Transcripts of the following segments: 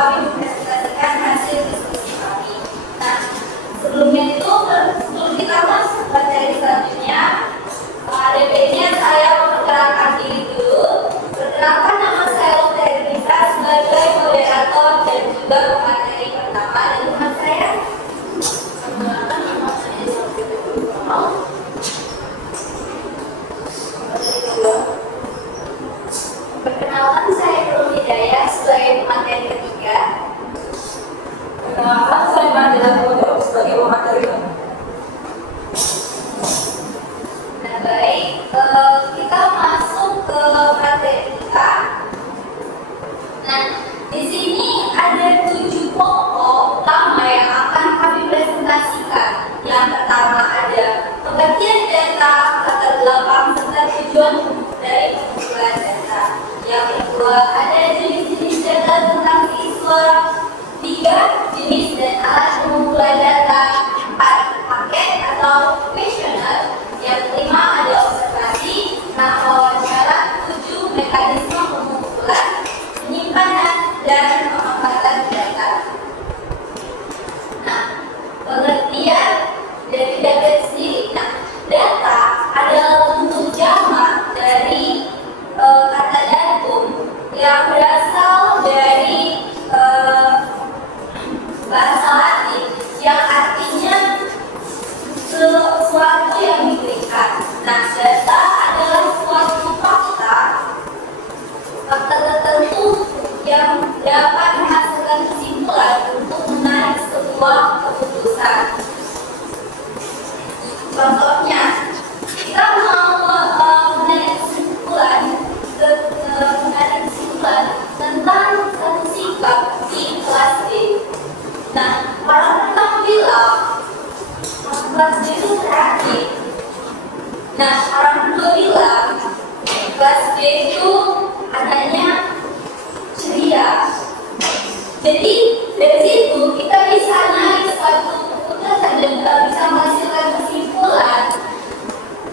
kami mempresentasikan hasil diskusi kami. Nah, sebelumnya itu, sebelum kita masuk materi selanjutnya, ADP-nya saya memperkenalkan diri dulu. Perkenalkan, nama saya Luternita sebagai moderator dan juga pemateri pertama, dan teman saya. Perkenalkan, nama saya Sophie. Perkenalkan, saya Nurul Hidayah sebagai pemateri ketiga. Perkenalkan, saya Mandela Bodoh sebagai pemateri. Nah, baik, kita masuk ke materi kita. Nah, di sini ada 7 pokok utama yang akan kami presentasikan. Yang pertama ada pembagian data, latar belakang serta tujuan dari pengumpulan data. Yang kedua ada jenis-jenis data tentang siswa. 3, jenis dan alat pengumpulan data. 4, paket atau questionnaire. Yang kelima ada observasi, wawancara. 7, mekanisme pengumpulan, penyimpanan, dan pemanfaatan data. Nah, pengertian dari data sendiri. Nah, data adalah bentuk jamak dari kata datum yang berasal dari bahasa Latin yang artinya sesuatu yang diberikan. Nah, data adalah suatu fakta tertentu yang dapat menghasilkan kesimpulan untuk menarik sebuah keputusan. Contohnya, kita mau menarik kesimpulan tentang satu sikap di kelas B. Nah, orang pertama bilang kelas B itu kreatif. Nah, orang kedua bilang kelas B itu adanya ceria. Jadi dari situ kita bisa naik suatu keputusan dan bisa menghasilkan kesimpulan.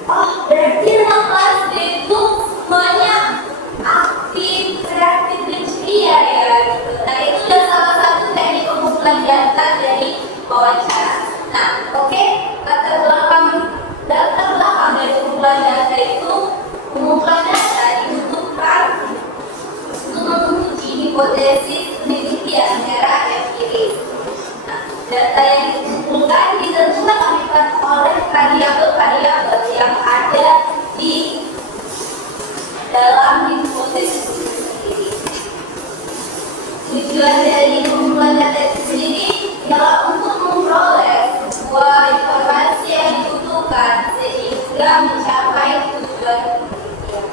Oh, berarti anak kelas B itu semuanya aktif, kreatif, dan ceria ya. Gitu. Nah, itu adalah salah satu teknik pengumpulan data dari wawancara. Nah, oke, latar belakang dari pengumpulan data itu, pengumpulan data dibutuhkan untuk menguji hipotesis penelitian secara empiris. Nah, data yang dikumpulkan ditentukan oleh variabel-variabel yang ada di dalam hipotesis itu sendiri. Tujuan dari pengumpulan data itu sendiri adalah untuk memperoleh sebuah informasi yang dibutuhkan sehingga mencapai tujuan penelitian.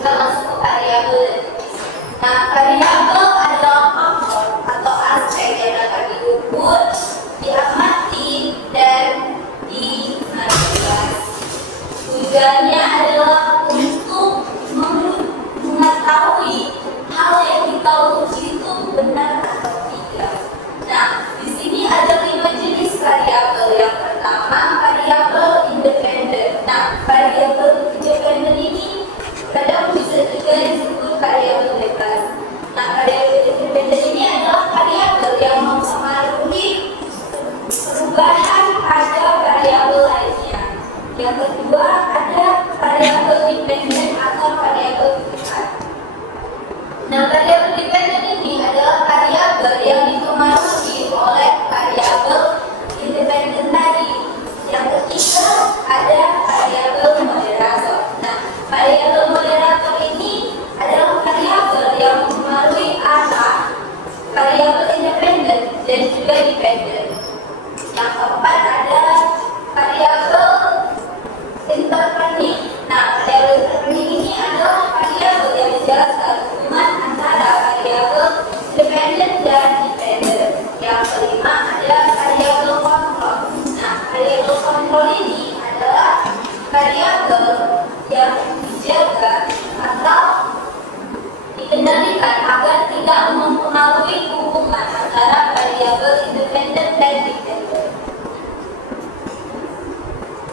Kita masuk ke variabel. Nah, variabel adalah faktor atau aspek yang dapat diukur, diamati, dan dimanipulasi. Tujuannya adalah untuk mengetahui hal yang kita uji itu benar atau tidak. Nah, di sini ada 5 jenis variabel. Yang pertama, variabel independen. Nah, variabel independen ini kadang bisa juga disebut variabel bebas. Nah, variabel independen ini adalah variabel yang mempengaruhi perubahan pada variabel lainnya. Yang kedua ada variabel dependen atau variabel pilihan. Nah, variabel dependen ini adalah variabel yang dipengaruhi oleh variabel independen tadi. Yang ketiga ada variabel moderator. Nah, variabel moderator ini adalah variabel yang mempengaruhi arah variabel independen dan juga dependen. Yang keempat ada variabel intervening. Nah, variabel intervening ini adalah variabel yang menjelaskan hubungan antara variabel independen dan dependen. Yang kelima ada variabel kontrol. Nah, variabel kontrol ini adalah variabel yang dijaga atau dikendalikan agar tidak mempengaruhi hubungan antara variabel independen dan dependen.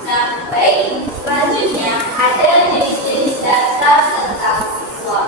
Nah, baik, selanjutnya ada jenis-jenis data tentang siswa.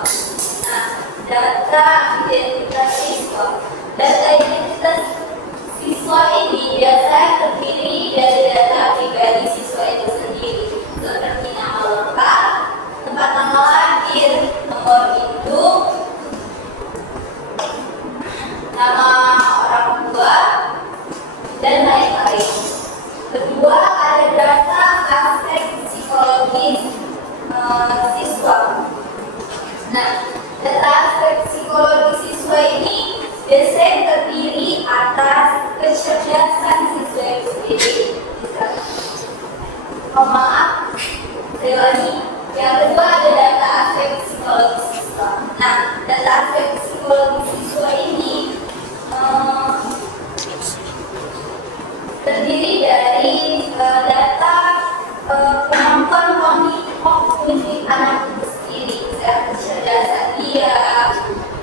dia,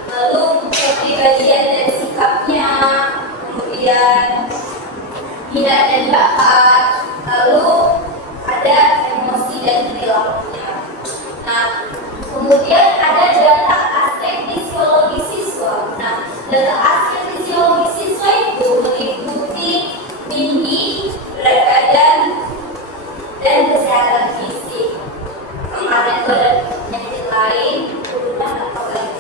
lalu kepribadian dan sikapnya, kemudian minat dan bakat, lalu ada emosi dan perilakunya. Nah, kemudian ada data aspek fisiologi siswa. Nah, data aspek fisiologi siswa itu meliputi tinggi, berat badan, dan kesehatan fisik. Kemarin ada penyakit lain, turunan atau lain.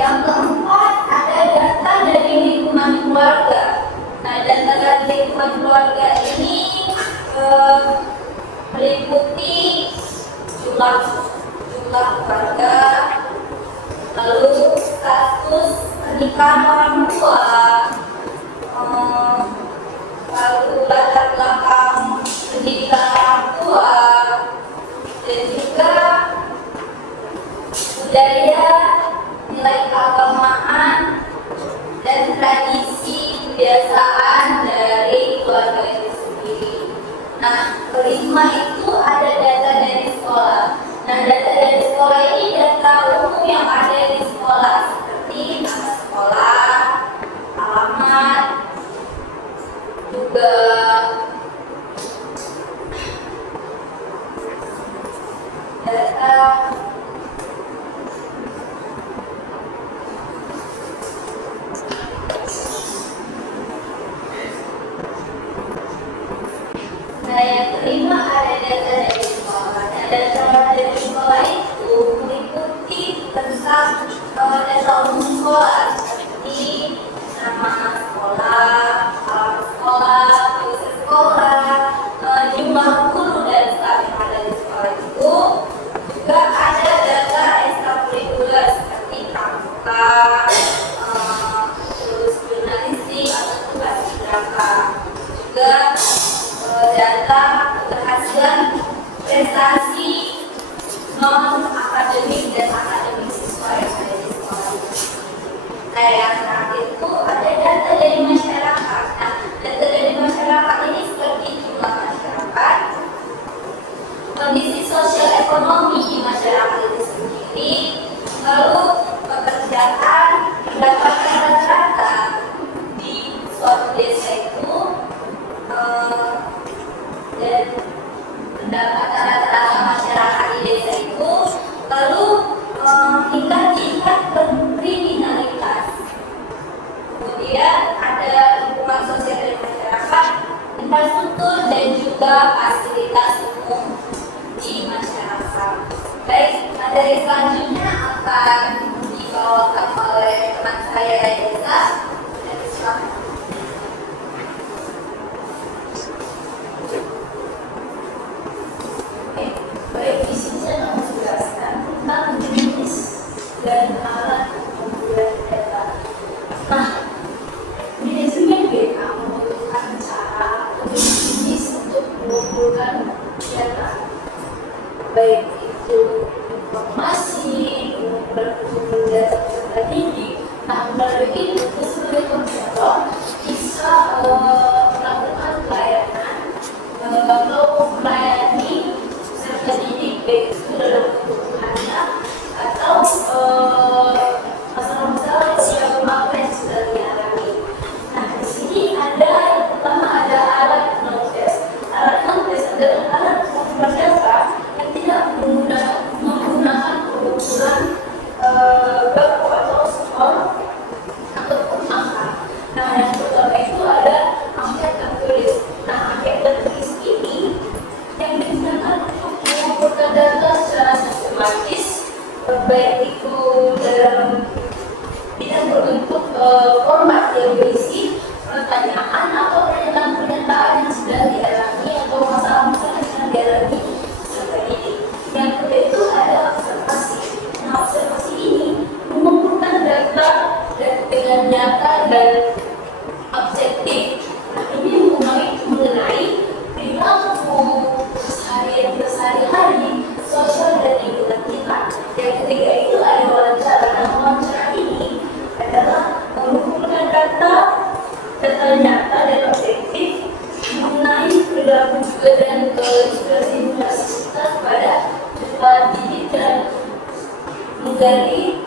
Yang keempat, ada data dari lingkungan keluarga. Nah, data dari lingkungan keluarga ini meliputi jumlah keluarga, lalu status pernikahan orang tua, lalu latar belakang pendidikan orang tua, dan juga budaya, nilai keagamaan, dan tradisi kebiasaan dari keluarga itu sendiri. Nah, kelima itu ada data dari sekolah. Nah, data dari sekolah ini data umum yang ada di sekolah seperti nama sekolah, alamat, juga data Nah, yang kelima ada data dari sekolah. Nah, data dari sekolah itu meliputi tentang data umum sekolah seperti nama sekolah, alamat sekolah, proses sekolah, jumlah guru dan staf yang ada di sekolah itu. Juga ada data ekstrakurikuler seperti pramuka, terus jurnalistik atau tugas berapa. Juga data keberhasilan prestasi non akademik dan akademik siswa yang ada di sekolah. Nah, yang terakhir itu ada data dari masyarakat. Nah, data dari masyarakat ini seperti jumlah masyarakat, kondisi sosial ekonomi di masyarakat itu sendiri, lalu pekerjaan, pendapatan rata-rata di suatu desa itu, dan pendapatan rata-rata masyarakat di desa itu, lalu tingkat kriminalitas, kemudian ada lingkungan sosial dari masyarakat, infrastruktur dan juga fasilitas umum di masyarakat. Baik, materi selanjutnya akan dibawakan oleh teman saya Reza. Silakan. Baik, di sini saya mau menjelaskan tentang jenis dan alat pengumpulan data. Nah, manajemen data membutuhkan cara atau jenis untuk mengumpulkan data, baik itu informasi, pengumpulan data peserta didik. Nah, melalui itu sebagai konsultan bisa melakukan pelayanan atau melayani peserta didik, baik itu dalam bentuk hanya atau masalah-masalah yang sudah dialami. Nah, di sini ada yang pertama ada alat non-test. Alat non-test adalah alat pengumpulan data yang tidak menggunakan pengumpulan baku atau skor ataupun angka. Nah, yang pertama itu ada angket tertulis. Nah, angket tertulis ini yang digunakan untuk mengumpulkan data secara sistematis, baik itu dalam tidak berbentuk format yang berisi pertanyaan atau pernyataan-pernyataan yang sudah dialami atau masalah-masalah yang sudah dialami seperti ini. Yang kedua itu ada observasi. Nah, observasi ini mengumpulkan data dengan nyata dan objektif. Nah, ini mengenai perilaku sehari-hari sosial dan lingkungan kita. Yang ketiga itu ada wawancara. Nah, wawancara ini adalah mengumpulkan data nyata dan menggali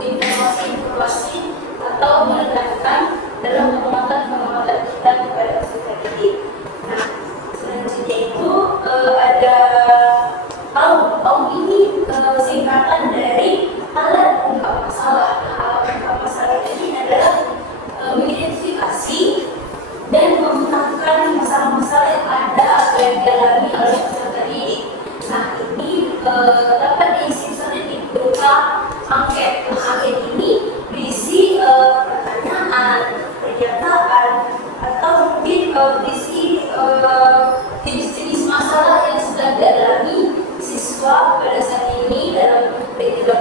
informasi-informasi atau menekankan dalam pengamatan kita kepada peserta didik. Nah, selanjutnya itu ada AUM ini singkatan dari alat ungkap masalah. Nah, alat ungkap masalah ini adalah mengidentifikasi dan memenangkan masalah-masalah yang ada atau yang dialami oleh peserta didik. Nah, ini dapat diisi misalnya berupa angket. Nah, angket ini berisi pertanyaan, pernyataan, atau mungkin berisi jenis-jenis masalah yang sedang dialami siswa pada saat ini dalam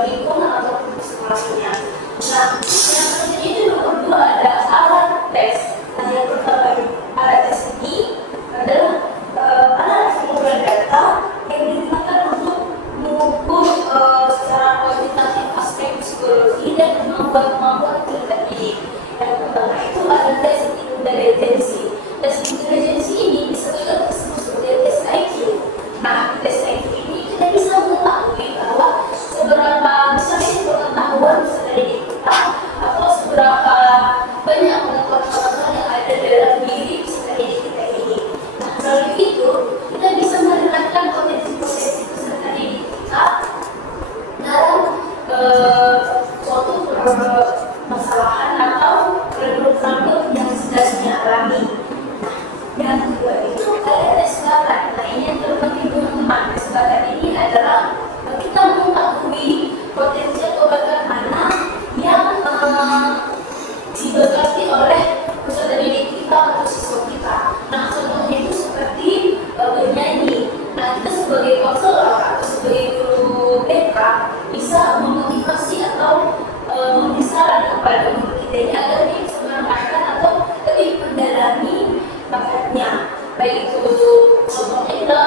lingkungan atau sekolahnya. Nah, yang selanjutnya itu nomor 2 ada alat tes. Nah, yang pertama alat tes ini adalah alat pengumpulan data yang digunakan untuk mengukur secara kuantitatif aspek psikologi dan kemampuan peserta didik. Yang pertama itu ada tes intelijensi. Tes intelijensi ini bisa juga disebut sebagai tes IQ. Nah, tes IQ ini kita bisa mengetahui bahwa seberapa besar sih pengetahuan peserta didik kita atau seberapa banyak pengetahuan yang ada dalam diri peserta didik kita ini. Nah, melalui itu kita bisa menentukan potensi-potensi peserta didik kita dalam suatu permasalahan atau problem yang sedang dialami. Nah, yang kedua itu ada tes bakat. Nah, ini yang terpenting teman-teman. Tes bakat ini adalah kita mengetahui potensi atau bakat mana yang dibekati oleh peserta didik kita atau siswa kita. Nah, contohnya itu seperti bernyanyi. Nah, kita sebagai konselor atau sebagai guru BK bisa memotivasi atau memberi saran kepada guru kita ini agar dia bisa menambahkan atau lebih mendalami bakatnya. Baik itu contohnya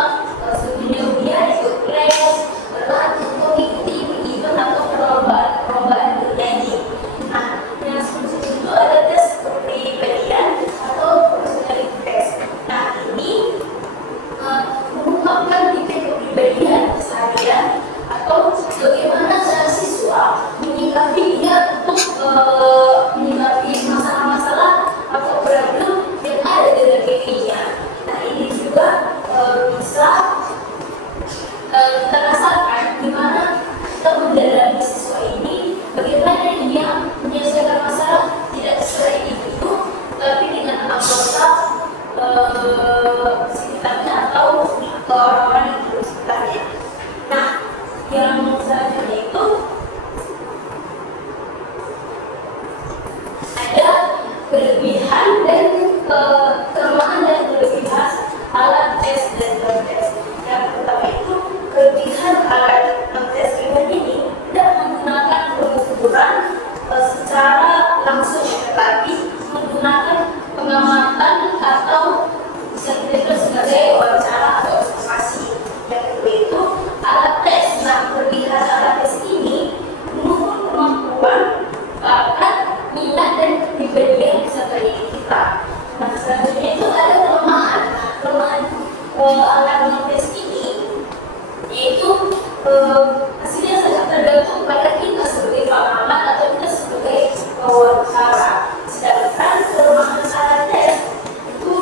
sebelumnya dia ikut les, berlatih atau mengikuti event atau perlombaan bernyanyi. Nah, yang selanjutnya itu ada tes kepribadian atau personality test. Nah, ini mengungkapkan tipe kepribadian keseharian atau bagaimana cara siswa menyikapi dia untuk menyikapi masalah-masalah atau problem yang ada dalam dirinya. Nah, ini juga bisa kita rasakan gimana kita mendalami siswa ini, bagaimana dia menyelesaikan masalah tidak secara individu tapi dengan anggota sekitarnya atau orang-orang yang di sekitarnya. Nah, yang selanjutnya itu ada kelebihan dan kelemahan dan kelebihan alat tes dan tes. Yang pertama itu kelebihan alat tes ini tidak menggunakan pengukuran secara langsung, tetapi menggunakan pengamatan atau bisa kita bilang sebagai wawancara atau observasi. Yang kedua itu alat tes. Nah, kelebihan alat tes ini mengukur kemampuan, bakat, minat dan kepribadian peserta didik kita. Nah, selanjutnya itu ada kelemahan. Nah, kelemahan alat tes ini yaitu hasilnya sangat tergantung pada kita sebagai pengamat atau kita sebagai wawancara. Sedangkan kelemahan alat tes itu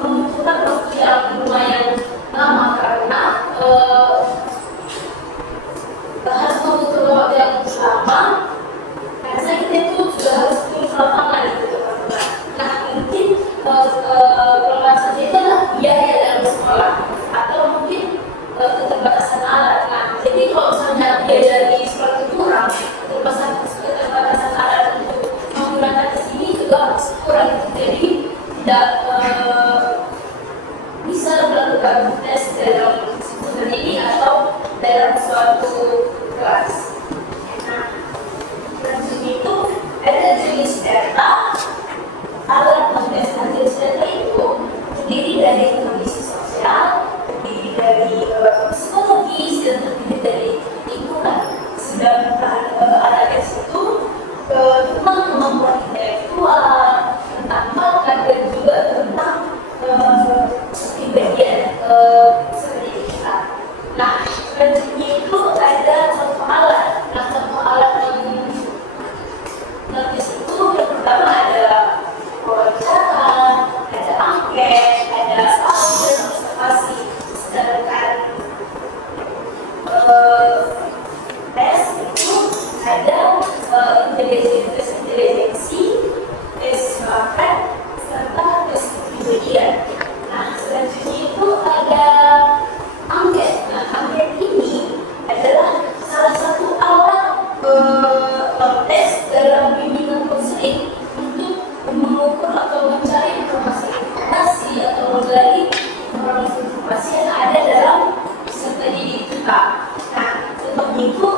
membutuhkan waktu yang lumayan lama karena harus membutuhkan waktu yang lama karena kita itu sudah harus turun ke lapangan gitu teman-teman. Nah, mungkin kelemahan saja itu adalah biaya dalam sekolah atau mungkin keterbatasan alat. Nah, jadi kalau misalnya biaya dari sekolah itu kurang, keterbatasan alat untuk menggunakan tes ini juga kurang. Jadi tidak bisa melakukan tes dalam sistem ini atau dalam suatu kelas. Nah, selanjutnya itu ada jenis data. Alat tes data itu terdiri dari kondisi sosial, terdiri dari psikologis, dan terdiri dari lingkungan. Sedangkan alat tes itu tentang kemampuan intelektual, tentang bakat, dan juga tentang kepribadian seperti kita. Nah, selanjutnya itu ada contoh alat.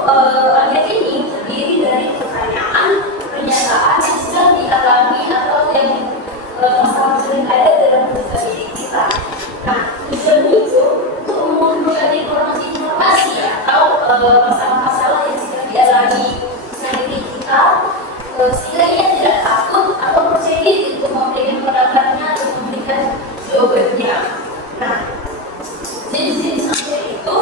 angket ini terdiri dari pertanyaan, pernyataan yang sedang dialami atau yang masalah sering ada dalam kehidupan diri kita. Nah, tujuan itu untuk mengumpulkan informasi atau masalah-masalah yang sedang dialami sehari kita, sehingga ia tidak takut atau percaya diri untuk memberikan pendapatnya atau memberikan jawabannya. Nah, jenis-jenis angket itu,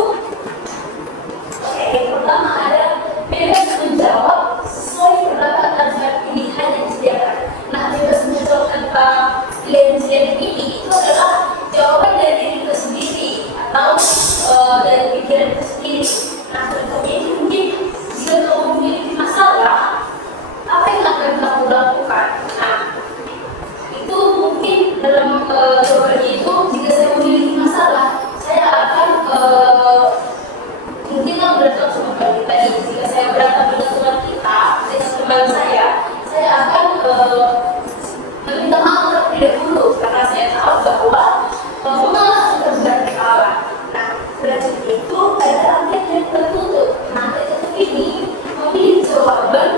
yang pertama ada bebas menjawab sesuai pendapat dan pilihan yang disediakan. Nah, bebas menjawab tentang pilihan ini itu adalah jawaban dari diri kita sendiri atau dari pikiran kita sendiri. Nah, contohnya ini mungkin jika kamu memiliki masalah, apa yang akan kamu lakukan? Nah, itu mungkin dalam jawabannya itu, jika saya memiliki masalah, saya akan mungkin kamu beritahu sama kami tadi, jika saya berdatang dengan teman kita, dengan teman saya akan meminta maaf terlebih dahulu karena saya tahu bahwa mengalah sudah berarti kalah. Nah, berarti itu ada angket yang tertutup. Nah, tertutup ini memiliki jawaban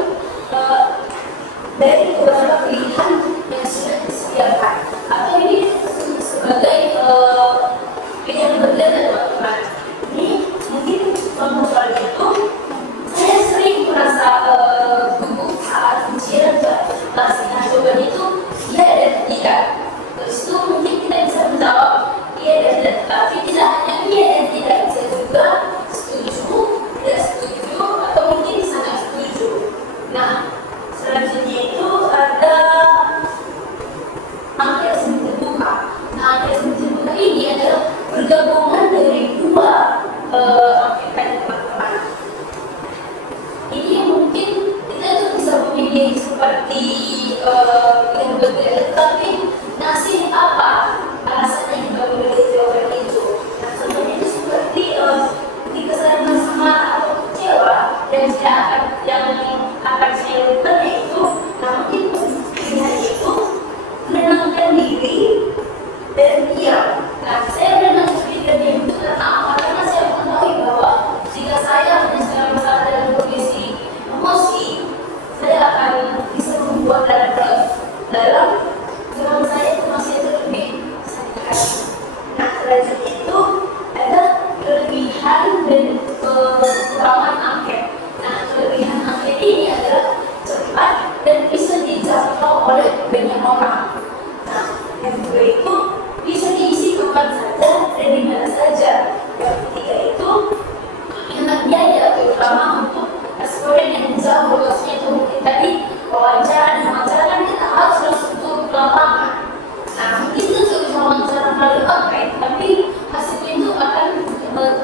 dari beberapa pilihan yang sudah disediakan, atau ini sebagai pilihan berbeda teman-teman. Ini mungkin soal itu saya sering merasa gugup saat ujian presentasi. Nah, jawaban itu iya dan tidak. Terus itu mungkin kita bisa menjawab iya dan tidak, tapi tidak hanya iya dan tidak, bisa juga setuju, tidak setuju, atau mungkin sangat setuju. Nah, selanjutnya itu ada angket semi terbuka. Nah, angket semi terbuka ini adalah pergabungan dari dua angket teman-teman. Ini mungkin kita tuh bisa memilih seperti yang berbeda, tapi nasib apa alasannya kita memilih jawaban itu. Nah, contohnya itu seperti ketika saya merasa marah atau kecewa dan yang akan saya lakukan yaitu, nah mungkin pilihan itu menenangkan diri dan diam. Nah, saya menenangkan diri dan diam itu karena apa? Karena saya mengetahui bahwa jika saya menyelesaikan masalah dalam kondisi emosi, saya akan bisa membuat dalam saya itu masih lebih sakit. Nah, selanjutnya itu ada kelebihan dan kekurangan angket. Nah, kelebihan angket ini adalah cepat dan bisa dijangkau oleh banyak orang. Nah, yang kedua itu bisa diisi kapan saja dan di mana saja. Yang ketiga itu hemat biaya, terutama untuk responden yang jauh lokasinya itu mungkin tadi wawancara kan kita harus langsung turun ke lapangan. Nah, mungkin itu bisa wawancara melalui online, tapi hasilnya itu akan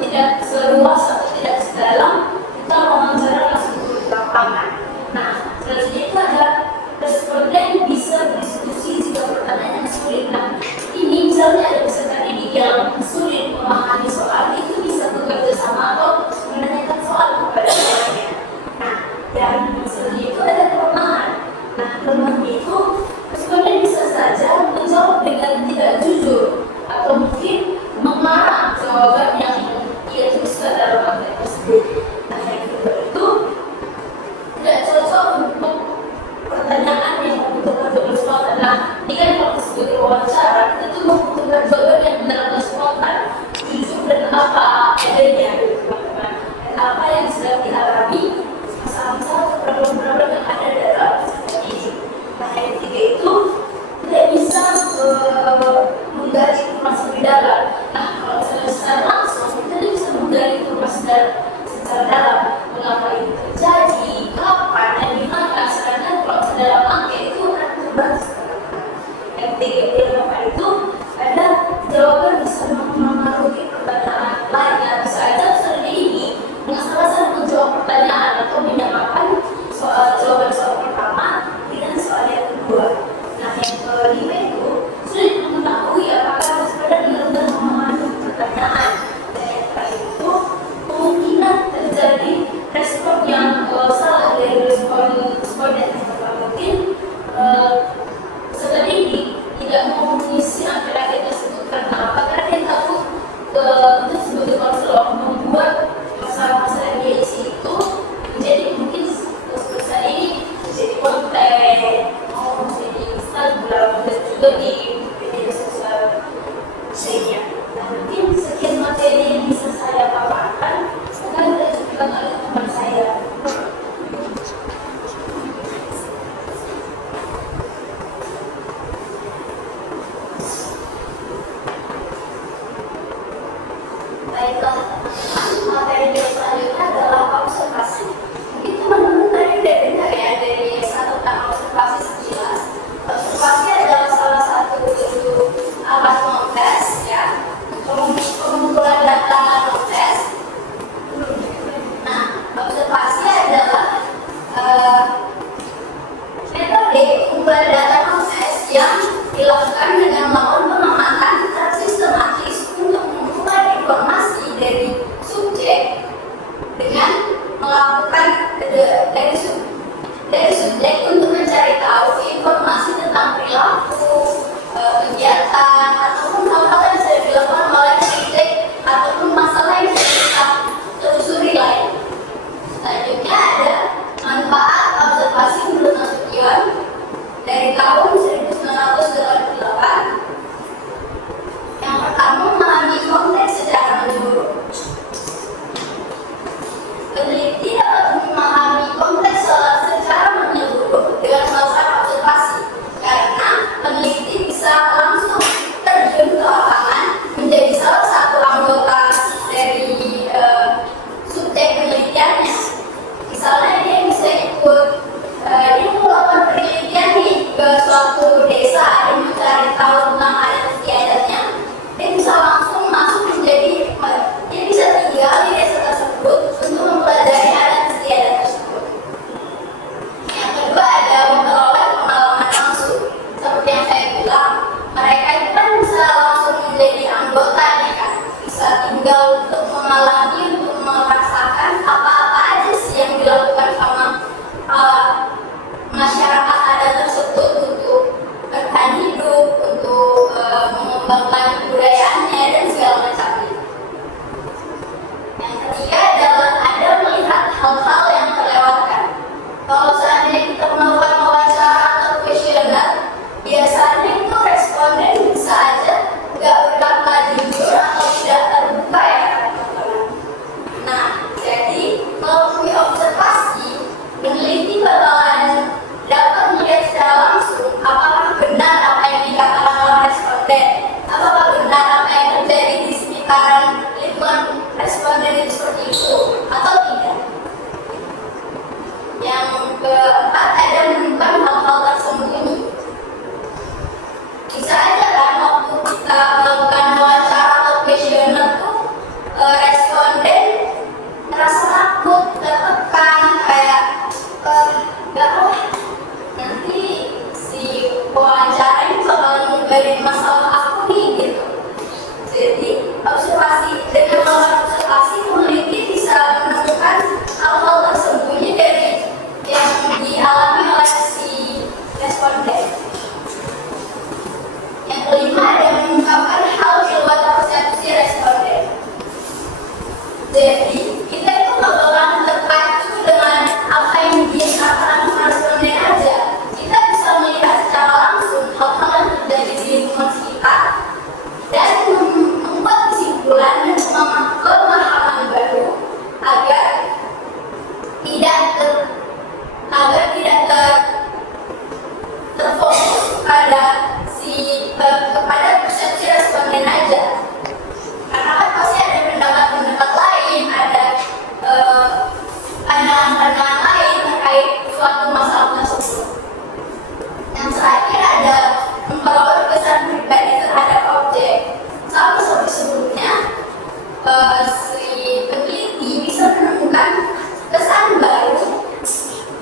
tidak seluas atau tidak sedalam kita wawancara langsung turun ke lapangan. Nah, selanjutnya itu ada responden bisa berdiskusi jika pertanyaan sulit. Nah, ini misalnya ada peserta didik yang sulit memahami soal, itu bisa bekerja sama atau menanyakan soal kepada temannya. Nah, dan selanjutnya itu ada kelemahan. Nah, kelemahan itu responden bisa saja menjawab dengan tidak jujur atau mungkin mengarang jawaban yang ia tuliskan dalam angket tersebut. Nah, yang kedua itu tidak cocok untuk pertanyaan yang membutuhkan jawaban spontan. Nah, ini kan kalau disebut wawancara, itu membutuhkan jawaban yang benar-benar spontan, jujur dan apa adanya, teman-teman. Dan apa yang sedang dialami, masalah-masalah problem-problem yang ada dalam ini. Nah, yang ketiga itu tidak bisa menggali informasi lebih dalam. Nah, kalau misalnya secara langsung, kita tidak bisa menggali informasi secara dalam. Mengapa ini terjadi, kapan, dan di mana. Sedangkan kalau dalam angket itu akan terbatas. Yang ketiga itu ada jawaban bisa mempengaruhi pertanyaan lain. Bisa aja seperti ini, nggak salah menjawab pertanyaan melakukan dari subjek untuk mencari tahu informasi tentang perilaku, kegiatan, ataupun hal-hal yang bisa dilakukan oleh subjek ataupun masalah yang bisa kita telusuri lain. Selanjutnya ada manfaat observasi menurut Nasution dari tahun 1988. Yang pertama, memahami konteks secara menyeluruh. Peneliti dapat memahami konteks secara menyeluruh dengan melakukan observasi, karena peneliti bisa langsung terjun ke lapangan menjadi salah satu anggota dari subjek penelitiannya. Misalnya dia bisa ikut, dia melakukan penelitian ke suatu desa, dia mencari tahu tentang adat istiadatnya, dia bisa langsung masuk menjadi, dia bisa tinggal di desa tersebut untuk mempelajari adat istiadat tersebut. Yang kedua, ada memperoleh pengalaman langsung. Seperti yang saya bilang, mereka itu kan bisa langsung menjadi anggota nih kan, bisa tinggal untuk mengalami, untuk merasakan apa-apa aja sih yang dilakukan sama masyarakat adat tersebut untuk bertahan hidup, untuk mengembangkan kebudayaannya dan segala macamnya. Yang ketiga adalah ada melihat hal-hal yang terlewatkan. Kalau seandainya kita melakukan wawancara atau kuesioner, biasanya itu responden bisa aja nggak berkata jujur atau tidak terbuka ya teman-teman. Nah, jadi melalui observasi, peneliti bakalan dapat melihat secara langsung apakah benar apa yang dikatakan oleh responden, apakah benar apa yang terjadi di sekitaran lingkungan responden itu seperti itu atau tidak. Yang keempat, ada menemukan hal-hal tersembunyi. Bisa aja kan waktu kita melakukan wawancara atau kuesioner tuh responden merasa takut, tertekan, kayak nggak tahu nanti si wawancara ini bakalan ngumbarin masalah aku nih gitu. Jadi dengan melakukan observasi, peneliti bisa menemukan hal-hal tersembunyi dari yang dialami oleh si responden. Yang kelima, ada mengungkapkan hal di luar persepsi responden. Jadi kita itu bakalan terpacu dengan apa yang dikatakan responden aja. Kita bisa melihat secara langsung hal-hal yang terjadi di lingkungan sekitar dan membuat kesimpulan dan pemahaman baru agar tidak terfokus pada kepada persepsi responden aja. Karena kan pasti ada pendapat-pendapat lain, ada pandangan-pandangan lain terkait suatu masalah tersebut. Yang terakhir ada memperoleh kesan pribadi terhadap objek. Sama seperti sebelumnya, si peneliti bisa menemukan kesan baru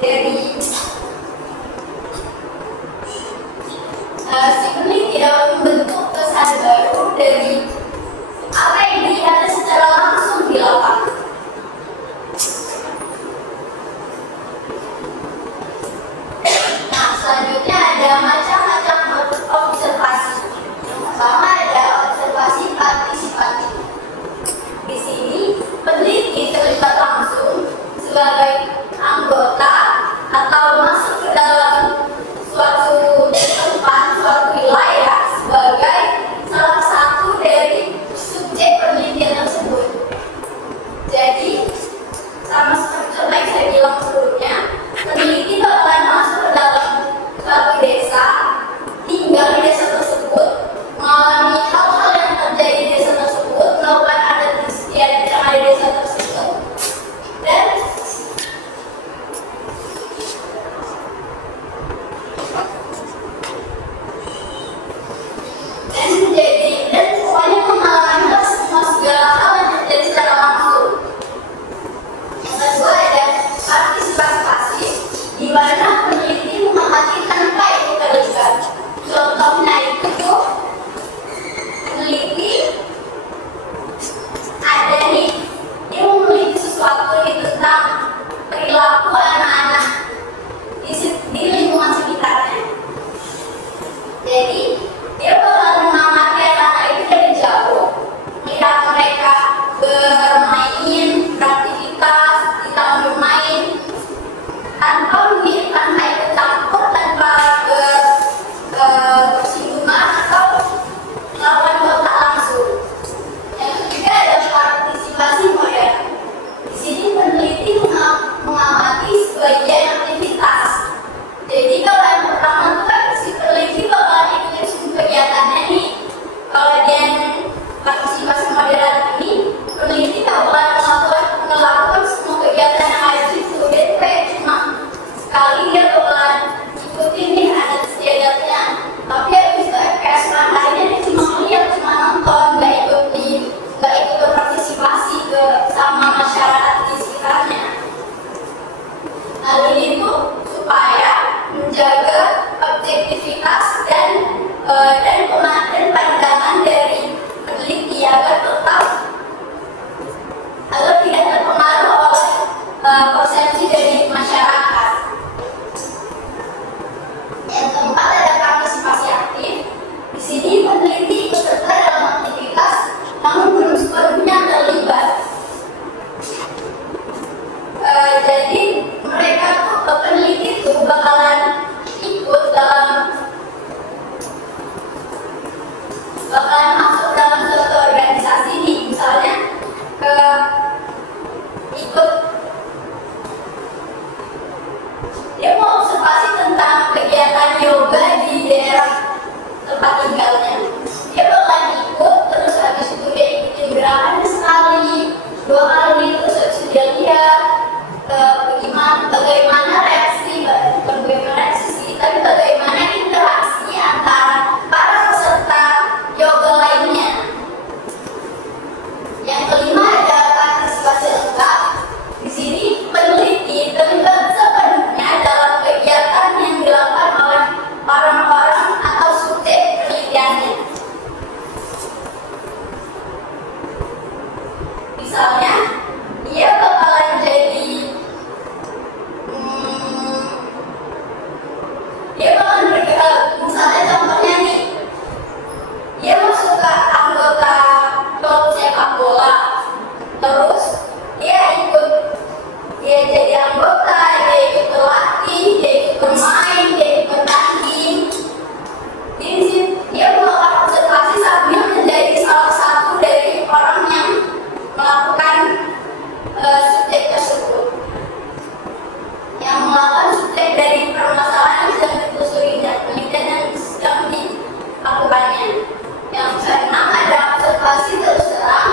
dari si peneliti dapat membentuk kesan baru dari apa yang dilihat secara langsung di lapangan. Nah, selanjutnya ada macam-macam observasi. Yang pertama ada observasi partisipatif. Di sini peneliti terlibat langsung sebagai anggota atau masuk ke dalam suatu tempat, suatu wilayah sebagai salah satu dari subjek penelitian tersebut. Jadi sama seperti contoh yang saya bilang sebelumnya, peneliti bakalan masuk ke dalam suatu desa, tinggal di desa tersebut, mengalami hal-hal yang terjadi di desa tersebut, melakukan adat istiadat yang ada di desa tersebut, dan masyarakat. Yang keempat ada partisipasi aktif. Di sini peneliti ikut serta dalam aktivitas, namun belum sepenuhnya terlibat. Jadi mereka tuh peneliti tuh bakalan ikut bakalan masuk dalam suatu organisasi nih, misalnya ikut dia mau observasi tentang kegiatan yoga di daerah tempat tinggalnya. Dia bakalan ikut, terus habis itu dia ikutin gerakannya sekali, 2 kali, terus habis itu dia lihat bagaimana reaksi, bukan bagaimana reaksi sih, tapi bagaimana interaksi antara para peserta yoga lainnya. Yang kelima ada partisipasi lengkap. Di sini peneliti terlibat sepenuhnya dalam kegiatan yang dilakukan oleh orang-orang atau subjek penelitiannya. Misalnya, dia bakalan jadi dia bakalan misalnya contohnya nih, dia masuk ke anggota klub sepak bola, terus dia jadi anggota, dia ikut berlatih, dia ikut bermain, dia ikut bertanding. Di sini dia melakukan observasi sambil menjadi salah satu dari orang yang melakukan subjek tersebut, yang melakukan subjek dari permasalahan yang sedang ditelusuri dan penelitian yang sedang dilakukannya. Yang keenam ada observasi terus terang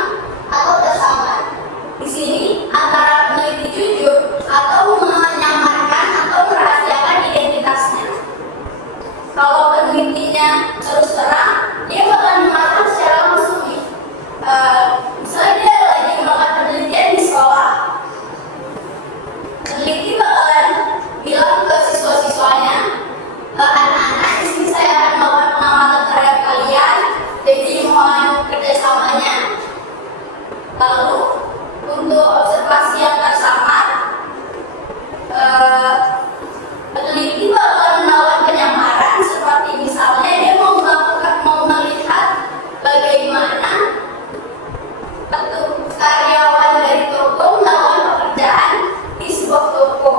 atau tersamar. Di sini antara peneliti jujur atau menyamarkan atau merahasiakan identitasnya. Kalau penelitinya terus terang, dia bakal mengatakan secara langsung nih. Misalnya dia lagi melakukan penelitian di sekolah, peneliti bakalan bilang ke siswa-siswanya, anak-anak, di sini saya akan melakukan pengamatan terhadap kalian, jadi mohon kerjasamanya. Lalu untuk observasi yang tersamar, peneliti bakalan melakukan penyamaran, seperti misalnya dia mau melihat bagaimana karyawan dari toko melakukan pekerjaan di sebuah toko.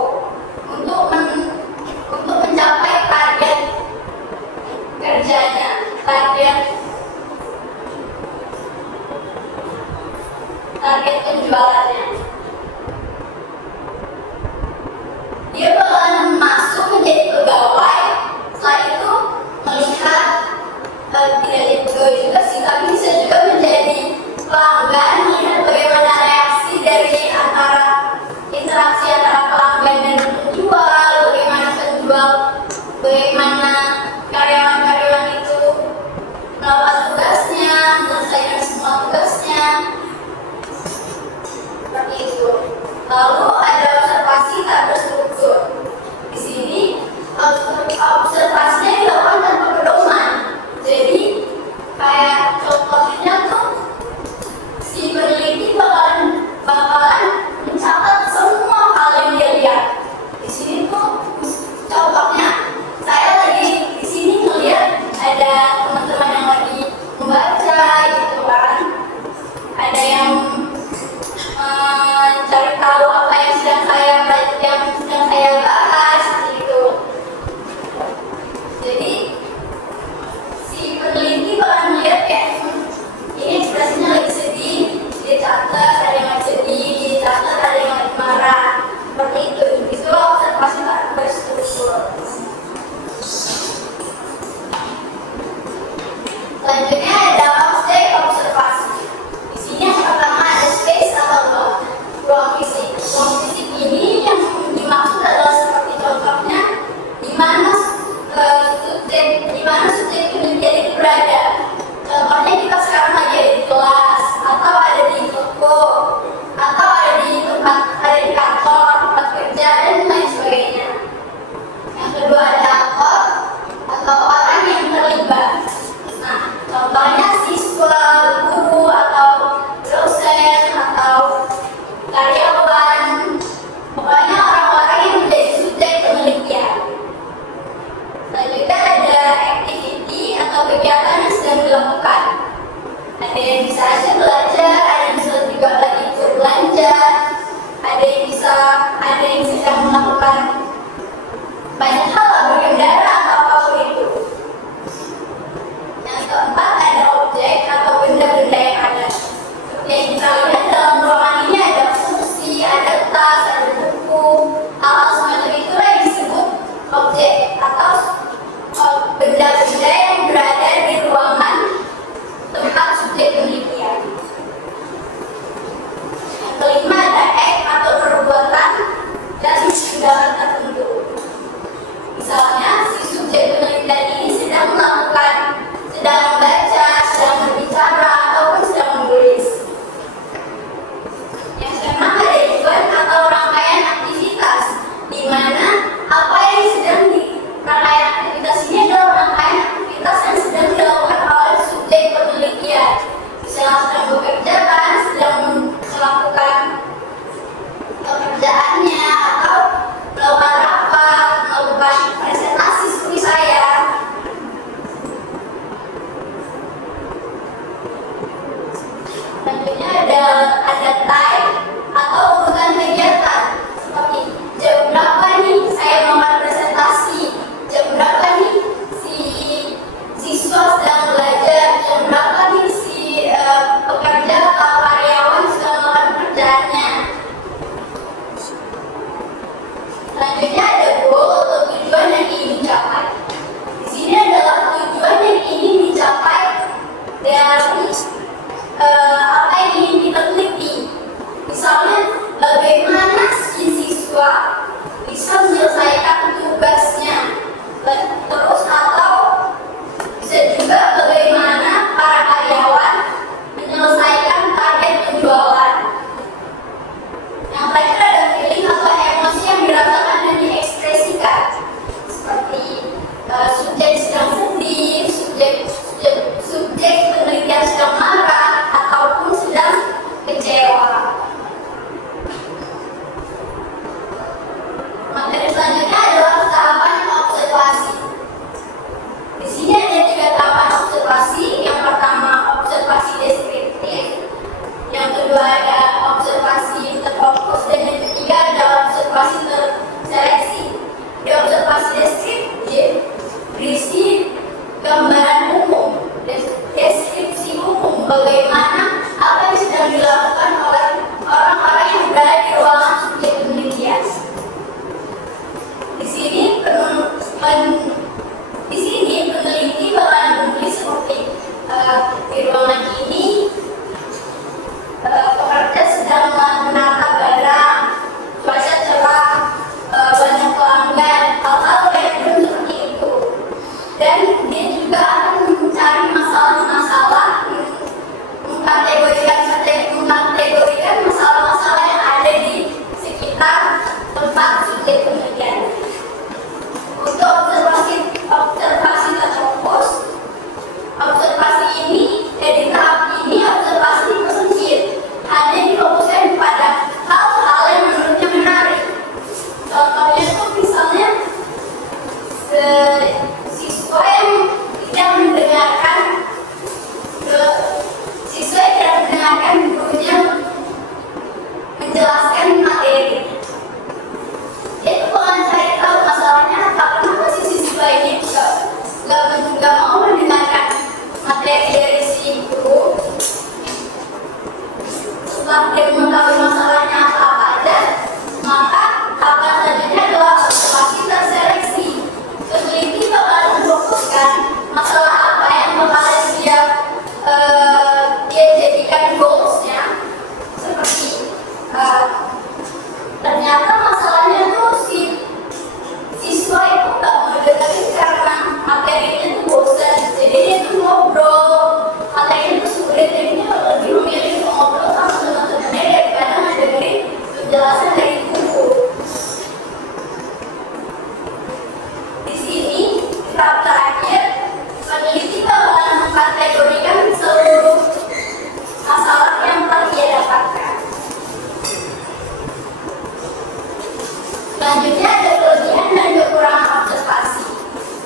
Selanjutnya ada kelebihan dan kekurangan observasi.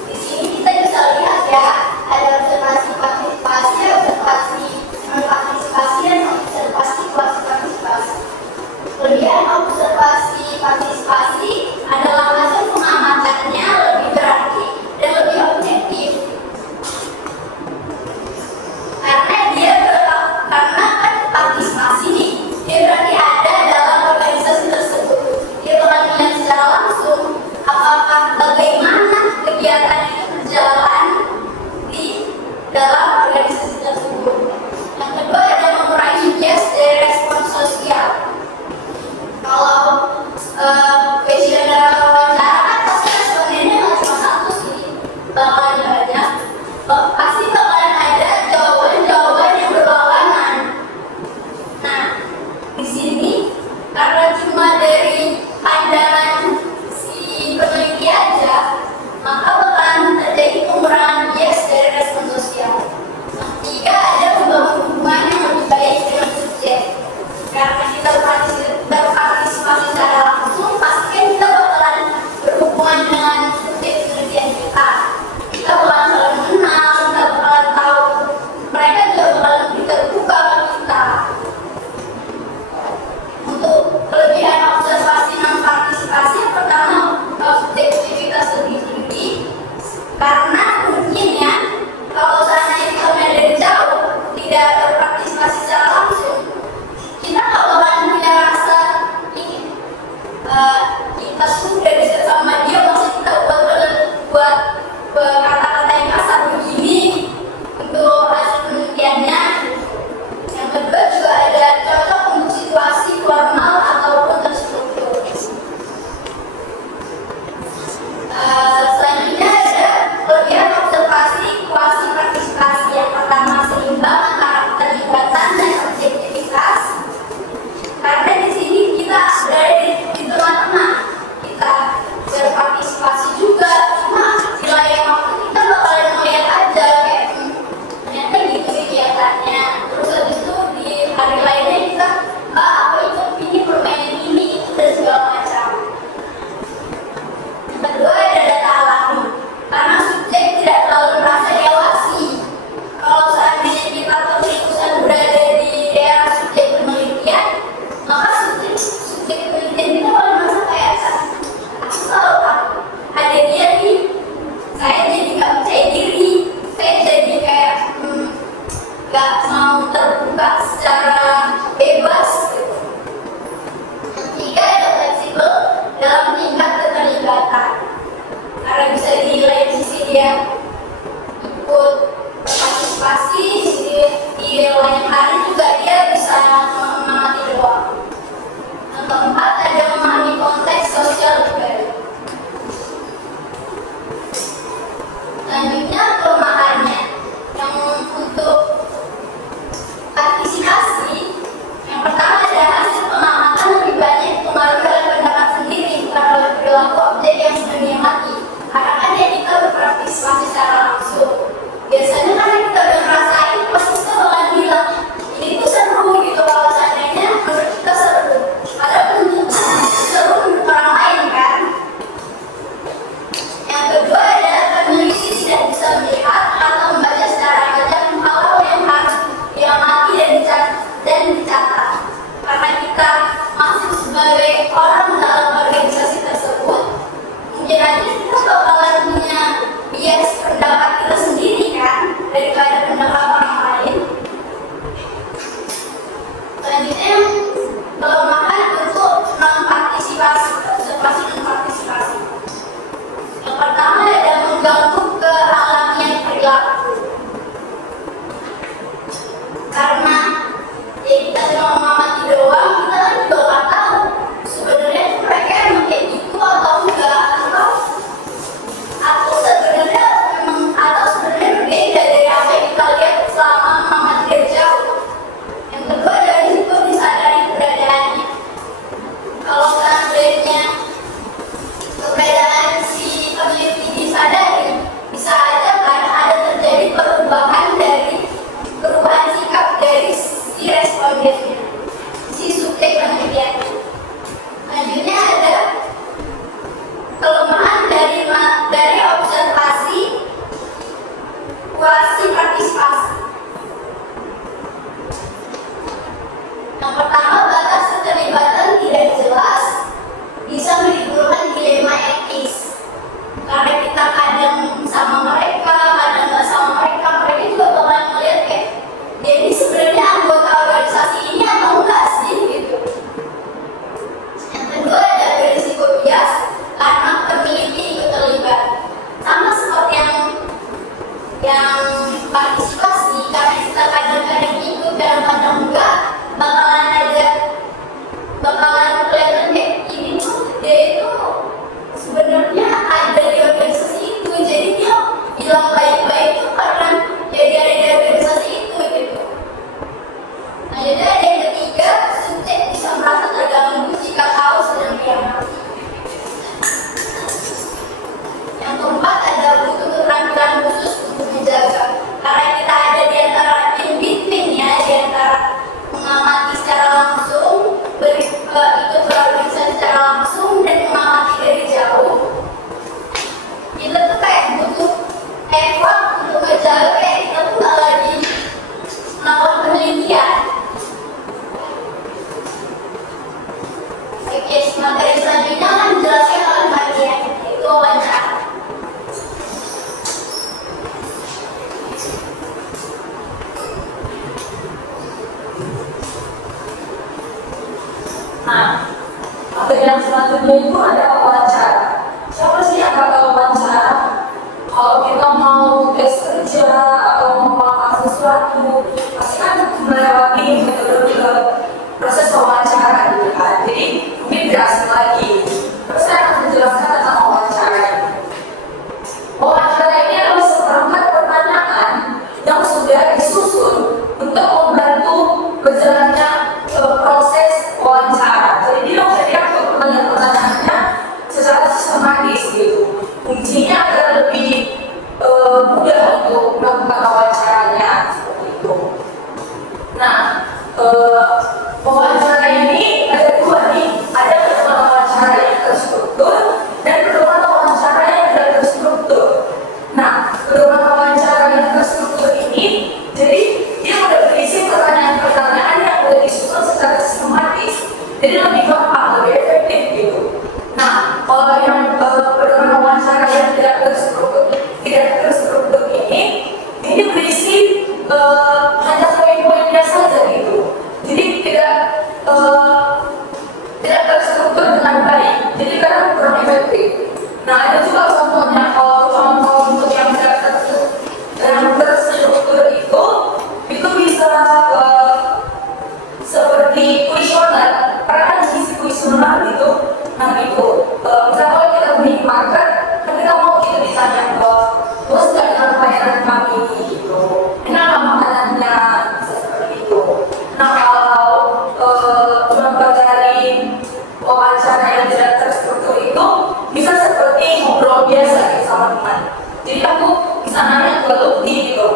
Di sini kita bisa lihat ya, ada observasi partisipasi, observasi non partisipasi, dan observasi kuasi partisipasi. Kelebihan observasi partisipasi adalah hasil pengamatannya lebih berarti dan lebih objektif. Karena kan partisipasi nih, dia berarti ada dalam organisasi tersebut. Dia bakal melihat secara langsung apakah bagaimana kegiatan itu berjalan di dalam organisasi tersebut. Yang kedua ada mengurangi bias dari respon sosial. Kalau question dalam wawancara kan pasti respondennya nggak cuma satu sih, bakalan banyak. Pasti bakalan ada jawaban-jawaban yang berlawanan. Nah, di sini karena cuma dari pandangan si peneliti aja, maka bakalan terjadi pengurangan bias dari respon sosial. Jika ada membangun hubungan yang lebih baik dengan subjek, karena kita berpartisipasi secara langsung, pasti kan kita bakalan berhubungan dengan subjek penelitian kita. Kita bakalan saling mengenal, kita bakalan tahu, mereka juga bakalan lebih terbuka ke kita. Untuk kelebihan observasi non partisipasi, yang pertama subjektivitas lebih tinggi, karena mungkin ya kalau seandainya kita melihat dari jauh, tidak berpartisipasi secara langsung, kita nggak bakalan punya rasa ini kita sudah dekat sama dia, maksud kita buat kata-kata yang kasar begini untuk hasil penelitiannya. Yang kedua juga ada cocok untuk situasi formal ataupun terstruktur. Selanjutnya ada kelebihan observasi kuasi partisipasi. Yang pertama, seimbang antara keterlibatan dan objektivitas. Karena di sini kita berada di tengah-tengah, kita Nah, itu juga contohnya kalau contoh untuk yang terstruktur itu bisa seperti kuesioner, karena kan isi kuesioner itu, nah itu, misalnya kalau kita beli market, kan kita mau kita ditanya bos nggak dengan bayaran kami gitu, kenapa makanannya bisa seperti itu. Nah kalau contoh dari wawancara yang tidak terstruktur itu bisa seperti ngobrol biasa gitu sama teman. Jadi aku bisa nanya ke Lutfi gitu,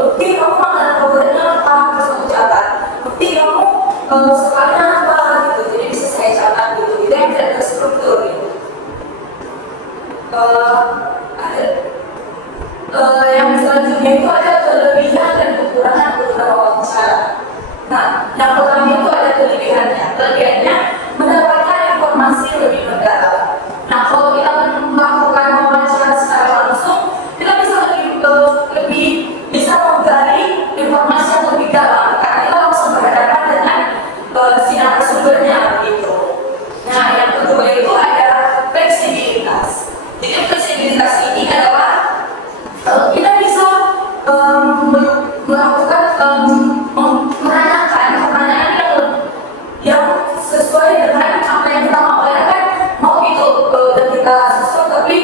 Lutfi kamu makanan favoritnya apa? Terus aku catat. Lutfi kamu sukanya apa? Gitu. Jadi bisa saya catat gitu. Itu yang tidak terstruktur gitu. Yang selanjutnya itu ada kelebihan dan kekurangan beberapa wawancara. Nah, yang pertama itu ada kelebihannya. Kelebihannya mendapatkan informasi lebih mendalam. Nah, kalau kita melakukan wawancara secara langsung, kita bisa lebih bisa menggali informasi yang lebih dalam karena kita langsung berhadapan dengan si narasumbernya gitu. Nah, yang kedua itu ada fleksibilitas. Jadi fleksibilitas ini adalah kita bisa melakukan menanyakan pertanyaan yang sesuai dengan apa yang kita mau. Ya kan mau itu dan kita sesuai, tapi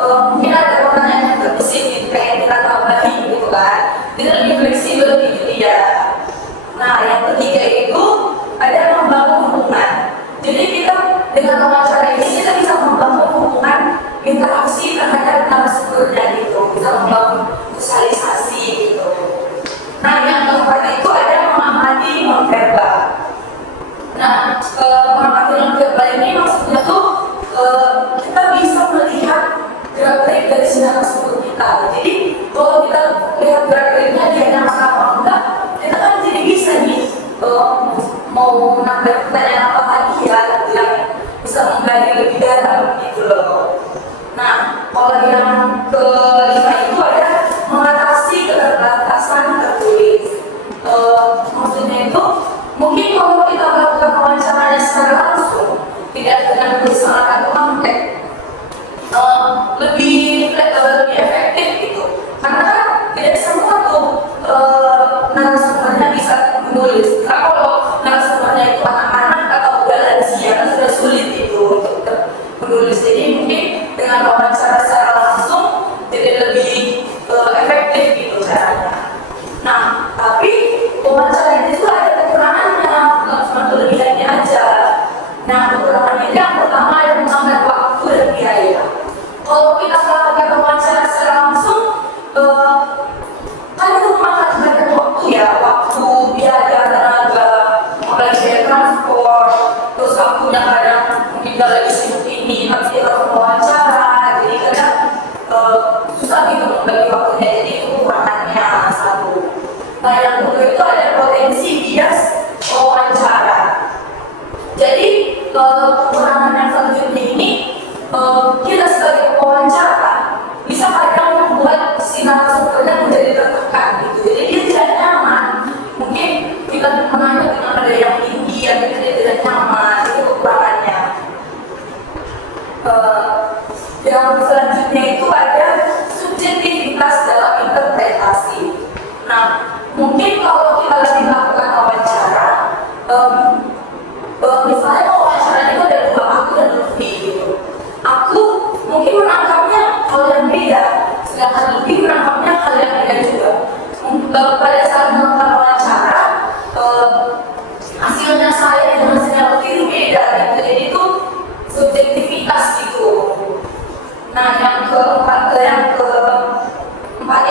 mungkin ada pertanyaan yang terbesit gitu, kayak kita tahu lagi gitu kan. Jadi lebih fleksibel gitu ya. Nah yang ketiga itu ada membangun hubungan. Jadi kita dengan wawancara ini kita bisa membangun hubungan interaksi terhadap narasumbernya gitu, bisa membangun sosialisasi gitu. Nah yang keempat itu ada mengamati nonverbal. Nah mengamati nonverbal ini maksudnya tuh kita bisa melihat gerak-gerik dari si narasumber kita. Jadi kalau kita lihat gerak-geriknya dia nyaman apa enggak, kita kan jadi bisa nih mau nambah pertanyaan apa lagi ya, yang bisa menggali lebih dalam gitu loh. Nah, kalau yang kelima itu ada mengatasi keterbatasan tertulis. Maksudnya itu mungkin kalau kita melakukan wawancaranya secara langsung, tidak dengan tulisan atau konten, lebih efektif gitu. Karena kan tidak semua tuh narasumbernya bisa menulis. Karena kalau narasumbernya itu anak-anak atau udah lansia kan sudah sulit itu untuk menulis. Jadi mungkin dengan wawancara secara langsung jadi lebih efektif gitu caranya. Nah, tapi wawancara itu ada kekurangannya, bukan cuma kelebihannya aja. Nah, kekurangannya yang pertama ada menghambat waktu dan biaya. Kalau kita melakukan wawancara secara langsung, kan itu memakan banyak waktu ya, waktu, biaya, tenaga, apalagi biaya transport, terus waktunya kadang mungkin gak lagi sibuk ini, tapi dia harus wawancara, jadi kadang susah gitu membagi waktunya, jadi itu kekurangannya satu. Nah yang kedua itu ada potensi bias wawancara. Jadi kekurangan yang selanjutnya ini kita sebagai pewawancara bisa kadang membuat si narasumbernya menjadi tertekan gitu. Jadi dia tidak nyaman. Mungkin kita menanya dengan ada yang tinggi, yang dia tidak nyaman, itu kekurangannya. Yang selanjutnya itu ada subjektivitas dalam interpretasi. Nah, mungkin kalau kita lagi melakukan wawancara, misalnya wawancara itu ada dua, aku dan Lutfi gitu. Aku mungkin menangkapnya hal yang beda, sedangkan Lutfi menangkapnya hal yang beda juga. Pada saat melakukan wawancara, hasilnya saya dan hasilnya Lutfi itu beda gitu. Jadi itu subjektivitas gitu. Nah yang keempat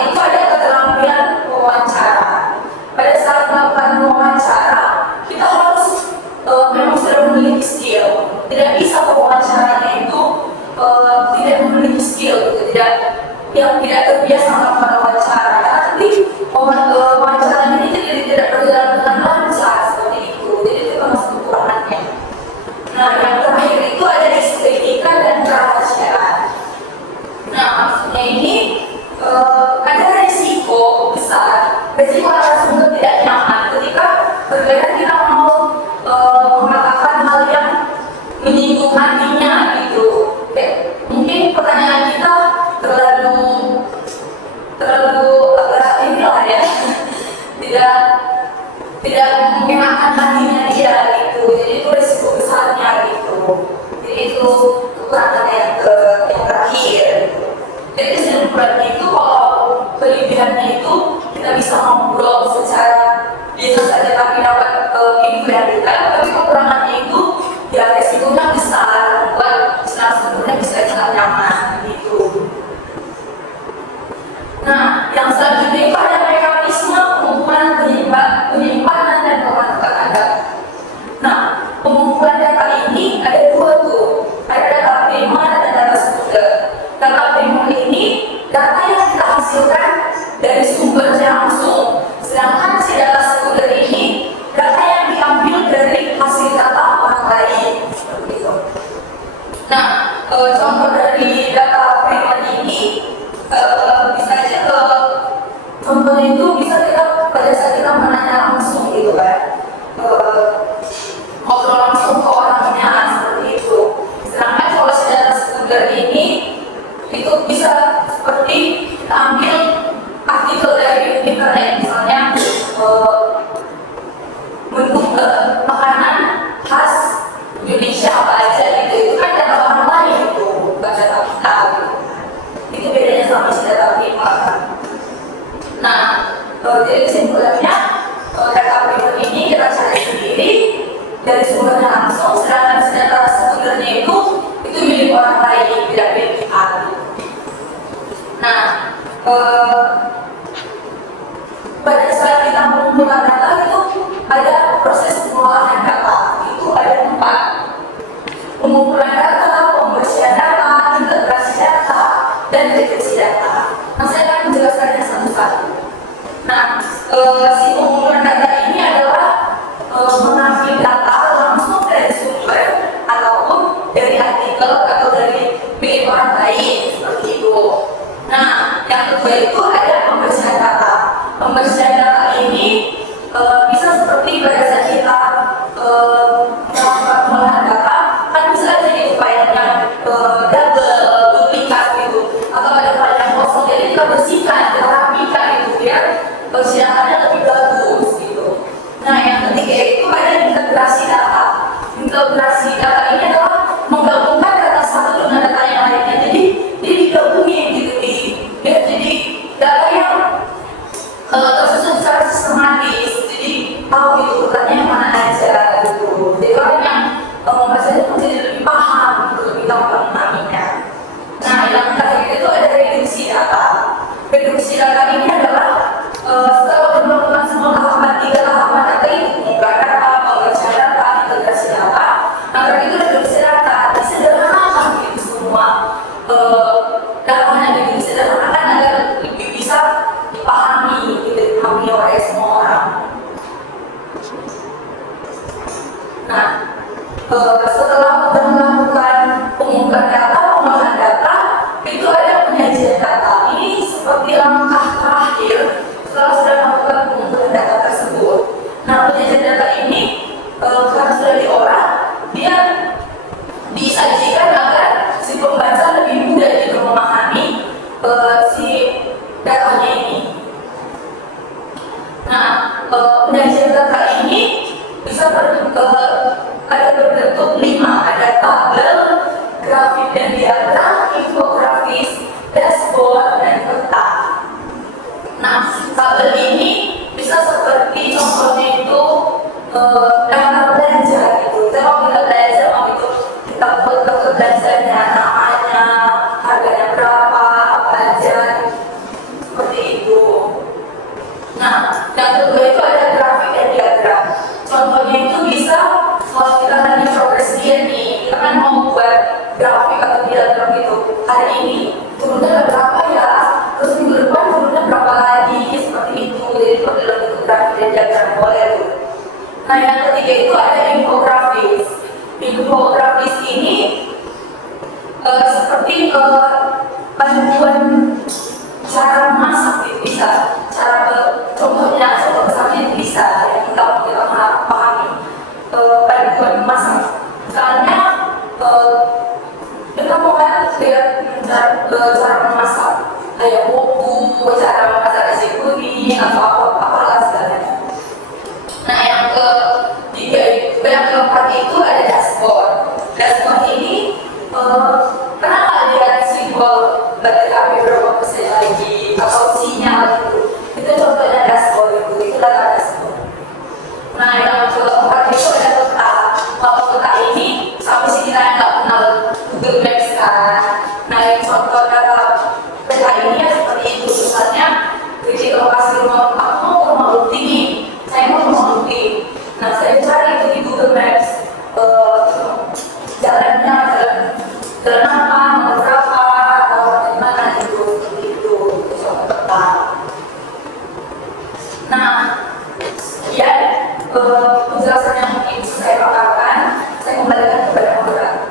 itu ada keterampilan wawancara. Pada saat melakukan bisa ngobrol secara biasa saja tapi dapat info yang detail, tapi kekurangannya itu ya resikonya besar, membuat sebenarnya bisa sangat nyaman gitu. Nah, yang selanjutnya itu ada mekanisme pengumpulan penyimpanan dan pemanfaatan data. Nah, pengumpulan data ini ada dua tuh, ada data primer dan data sekunder. Data primer ini data yang kita hasilkan dari sumbernya langsung, sedangkan si data sekunder ini data yang diambil dari hasil data orang lain seperti itu. Nah, contoh dari data primer ini bisa aja contohnya itu bisa kita pada saat kita menanya langsung gitu kan, ngobrol langsung ke orangnya seperti itu. Sedangkan kalau data sekunder ini itu bisa seperti kita ambil artikel dari internet, misalnya bentuk makanan khas Indonesia apa aja gitu, itu kan data orang lain itu, bukan data kita gitu. Itu bedanya sama si data primer. Nah, jadi kesimpulannya data primer ini kita cari sendiri dari sumbernya langsung, sedangkan si data sekundernya itu milik orang lain, tidak milik kita. Nah, pada saat kita mengumpulkan data itu ada proses pengolahan data, itu ada 4: pengumpulan data, pembersihan data, integrasi data, dan regresi data. Nah, saya akan menjelaskannya satu-satu. Nah, si pengumpulan data ini adalah mengambil data langsung dari sumber ataupun dari artikel atau dari milik orang lain seperti itu. Nah, yang kedua itu ada pembersihan data. Pembersihan data ini bisa seperti pada saat kita melakukan pengolahan data, kan bisa jadi filenya double, duplikat gitu, atau ada file yang kosong, jadi kita bersihkan, kita rapikan gitu biar persidangannya lebih bagus gitu. Nah, yang ketiga itu ada integrasi data. Integrasi data ini adalah menggabungkan data satu dengan data yang lainnya, jadi digabungin gitu, jadi data yang tersusun secara sistematis, jadi tahu gitu urutannya yang mana aja gitu. Jadi orang yang membaca itu jadi lebih paham gitu, lebih gampang memahaminya. Nah, yang terakhir itu ada reduksi data. Reduksi data ini adalah setelah melakukan semua tahapan, 3 tahapan data itu, pengumpulan data, pembersihan data, integrasi data. Nah, terakhir itu reduksi data, disederhanakan gitu semua datanya disederhanakan agar lebih bisa dipahami, dipahami oleh semua orang. Nah, setelah melakukan pengumpulan data, pengolahan data, itu ada penyajian data. Ini seperti langkah terakhir setelah sudah melakukan pengumpulan data tersebut. Nah, penyajian data ini karena sudah diolah, dia disajikan agar si pembaca lebih mudah gitu memahami si datanya ini. Nah, penyajian data ini bisa ada berbentuk 5, ada tabel, grafik dan diagram, infografis, dashboard, dan peta. Nah, tabel ini bisa seperti contohnya itu daftar belanja gitu. Kalau kita belanja itu kita buat daftar belanjanya, namanya, harganya berapa, apa aja, seperti itu. Nah, yang kedua itu ada grafik dan diagram. Contohnya itu bisa kalau kita lagi progres dia nih, kita kan mau buat grafik atau diagram gitu. Hari ini turunnya berapa ya, terus minggu depan turunnya berapa lagi, seperti itu. Jadi kalau dalam bentuk grafik dan diagram boleh tuh. Nah, yang ketiga itu ada infografis. Infografis ini seperti panduan cara masak gitu, bisa cara contohnya, contoh kesannya bisa yang kita pahami panduan masak. Misalnya kita mau kan lihat cara memasak kayak buku, cara memasak nasi kuning atau apa segalanya. Nah, yang keempat itu ada dashboard. Dashboard ini pernah nggak lihat simbol baterai berapa persen lagi atau sinyal gitu? Itu contohnya dashboard. apa, nomor berapa, dari mana itu suatu tempat. Nah, ya penjelasan yang mungkin saya paparkan, saya kembalikan kepada moderator.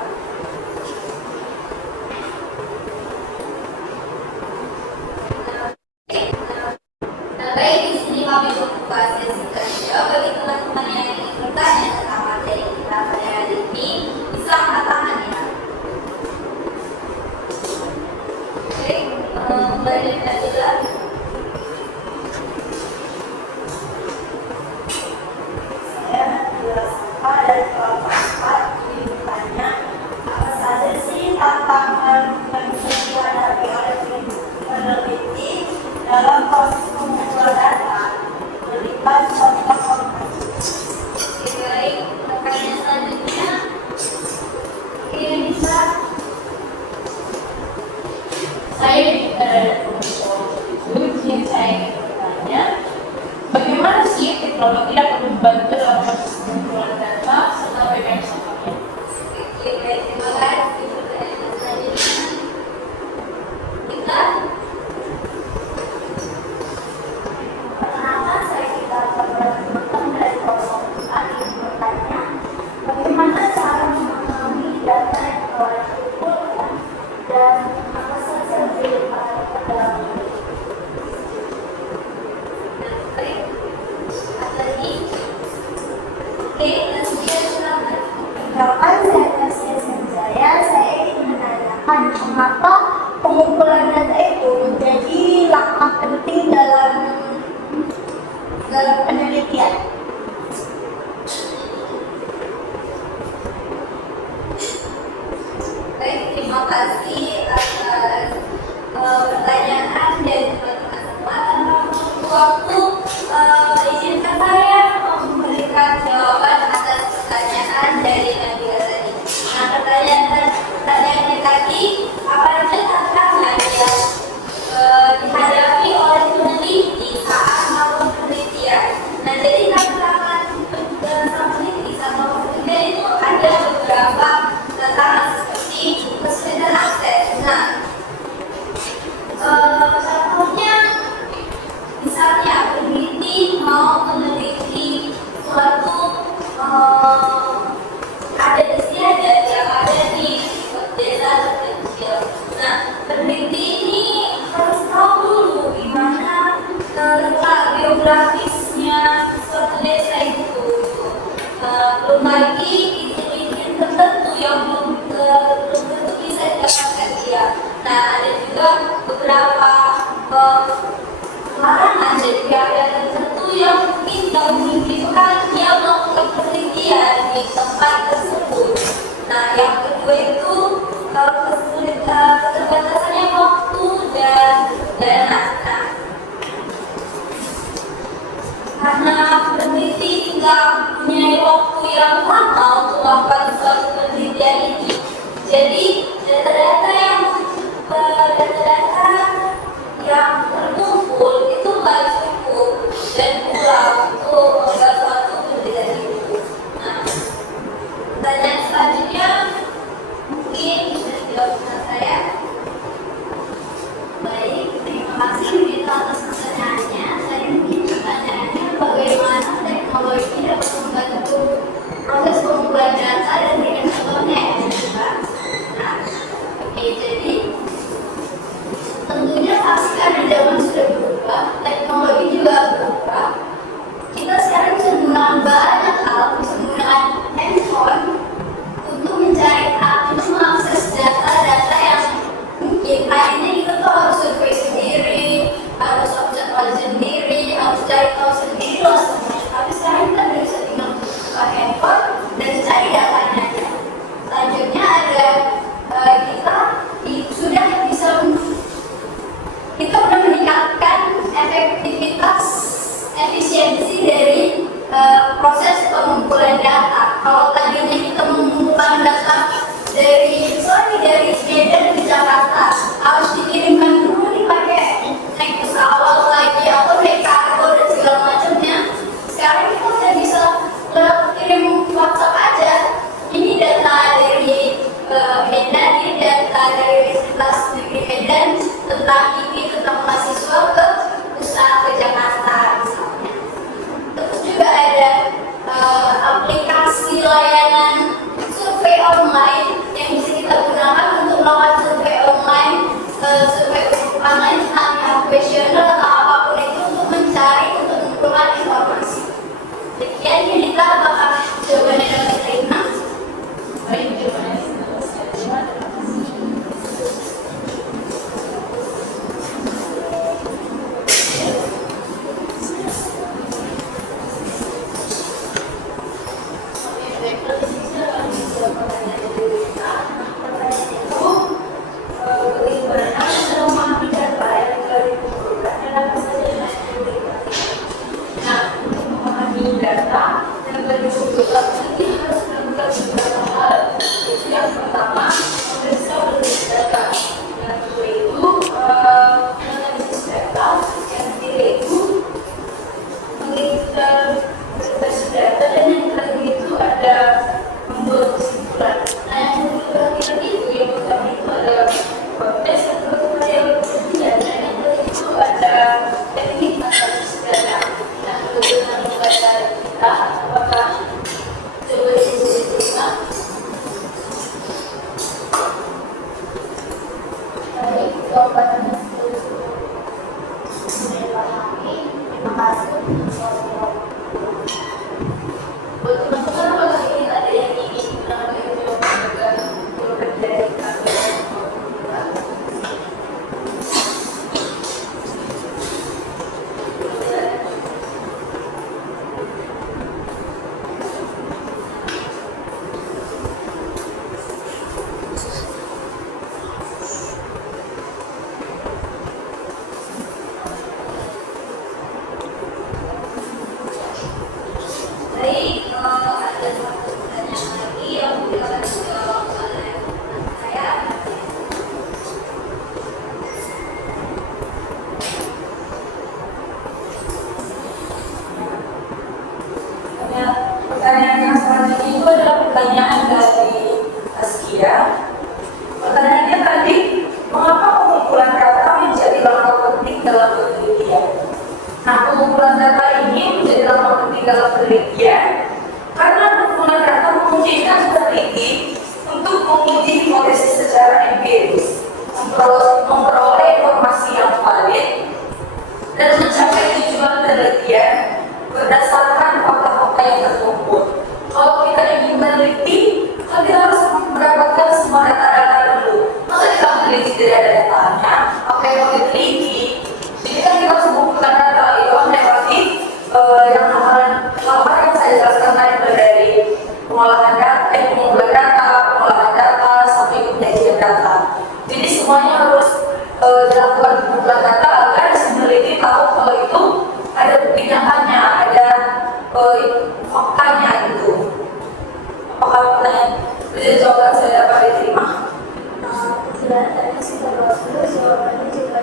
Baik, di sini kami membuka sesi kerja bagi teman-teman yang ingin bertanya tentang materi kita pada hari ini bisa angkat tangan ya. Oke, kembali kita juga. Saya menjelaskan dari kelompok 4 ini bertanya apa saja sih tantangan yang bisa dihadapi oleh peneliti dalam proses pengumpulan data melihat contoh konkret. Oke, baik, pertanyaan selanjutnya. Oke, bisa. Saya dari Komisi yang saya ingin bertanya, bagaimana sih teknologi dapat membantu dalam proses pengumpulan data serta bagaimana contohnya? Oke, baik, terima kasih. Pertanyaan selanjutnya. Kita. Perkenalkan, saya kita teman-teman dari kelompok 4 ini bertanya bagaimana cara memahami data yang telah dikumpulkan dan apa saja manfaat dalam Baik, ada lagi. Oke, Nasya, silakan. Perkenalkan, saya Tasya Sanjaya. Saya ingin menanyakan mengapa pengumpulan data itu menjadi langkah penting dalam penelitian. Baik, terima kasih atas pertanyaan dan teman-teman semua. Tanpa waktu, izinkan saya memberikan jawaban atas pertanyaan dari Nabila tadi. Nah, pertanyaannya tadi, apa saja tantangan yang dihadapi oleh peneliti saat melakukan penelitian? Nah, jadi tantangan sang peneliti sama penelitian itu ada beberapa tantangan seperti kesulitan akses. Nah, contohnya misalnya peneliti mau meneliti suatu adat istiadat yang ada di desa terpencil. Nah, peneliti ini harus tahu dulu gimana letak geografisnya suatu desa itu. Belum lagi izin-izin tertentu yang belum tentu bisa didapatkan dia. Nah, ada juga beberapa larangan dari pihak tertentu yang mungkin tidak memungkinkan dia melakukan penelitian di tempat tersebut. Nah, yang kedua itu keterbatasannya waktu dan dana. Nah, karena peneliti tidak punya waktu yang lama untuk melakukan suatu penelitian ini, jadi data-data yang terkumpul itu nggak cukup dan kurang untuk membuat suatu penelitian itu. Nah, pertanyaan selanjutnya mungkin bisa dijawab dengan saya. Baik, terima kasih Vita atas pertanyaannya. Saya mungkin pertanyaannya bagaimana teknologi dapat membantu proses pengumpulan data dan berikan contohnya ya, Mbak. Nah, oke, jadi tentunya pasti karena zaman sudah berubah, teknologi juga berubah. Kita sekarang bisa menggunakan banyak alat, bisa menggunakan handphone untuk mencari untuk mengakses data-data yang mungkin akhirnya kita tuh harus survei sendiri, harus observasi sendiri, harus cari tahu sendiri lah semuanya. Tapi sekarang kita bisa tinggal buka handphone dan cari datanya. penelitian karena dukungan data memungkinkan peneliti untuk menguji hipotesis secara empiris, memperoleh informasi yang valid dan mencapai tujuan penelitian berdasarkan fakta-fakta yang terkumpul. Kalau kita ingin meneliti, kan kita harus mendapatkan semua data-data dulu. Masa kita meneliti tidak ada datanya, apa yang mau diteliti? Jadi kan kita harus mengumpulkan data. Itu kan berarti yang hal-hal yang saya jelaskan tadi dari pengolahan data, pengolahan data sampai ke penyajian data. Jadi semuanya harus dilakukan pengumpulan data agar si peneliti tahu kalau itu ada bukti nyatanya, ada faktanya gitu. Apakah pertanyaan jawaban saya dapat diterima? Sebenarnya tadi sudah bahas dulu jawabannya juga